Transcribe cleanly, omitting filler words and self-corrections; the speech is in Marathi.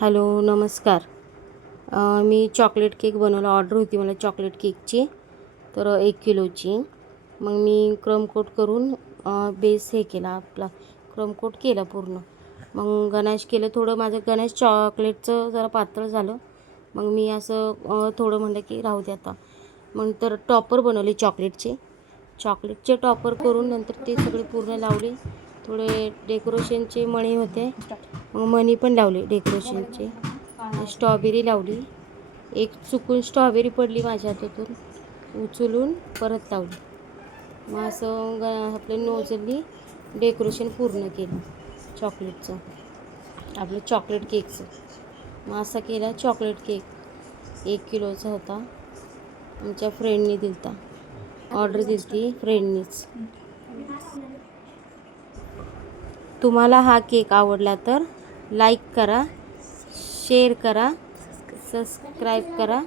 हॅलो नमस्कार. मी चॉकलेट केक बनवला. ऑर्डर होती मला चॉकलेट केकची, तर 1 किलोची. मग मी क्रम कोट करून बेस हे केला, आपला क्रम कोट केला पूर्ण. मग गनाश केलं थोडं. माझं गनाश चॉकलेटचं जरा पातळ झालं. मग मी असं थोडं म्हणलं की राहू दे आता. मग तर टॉपर बनवले चॉकलेटचे टॉपर करून नंतर ते सगळे पूर्ण लावले. थोडे डेकोरेशनचे मणी होते, मग मणी पण लावले डेकोरेशनचे. स्ट्रॉबेरी लावली. एक चुकून स्ट्रॉबेरी पडली माझ्या हातातून, उचलून परत लावली. मग असं आपल्या नोझलनी डेकोरेशन पूर्ण केलं चॉकलेटचं, आपलं चॉकलेट केकचं. मग असा केला चॉकलेट केक. 1 किलोचा होता. आमच्या फ्रेंडनी दिलता, ऑर्डर दिलती फ्रेंडनीच. तुम्हाला हा केक आवडला तर लाईक करा, शेअर करा, सबस्क्राईब करा.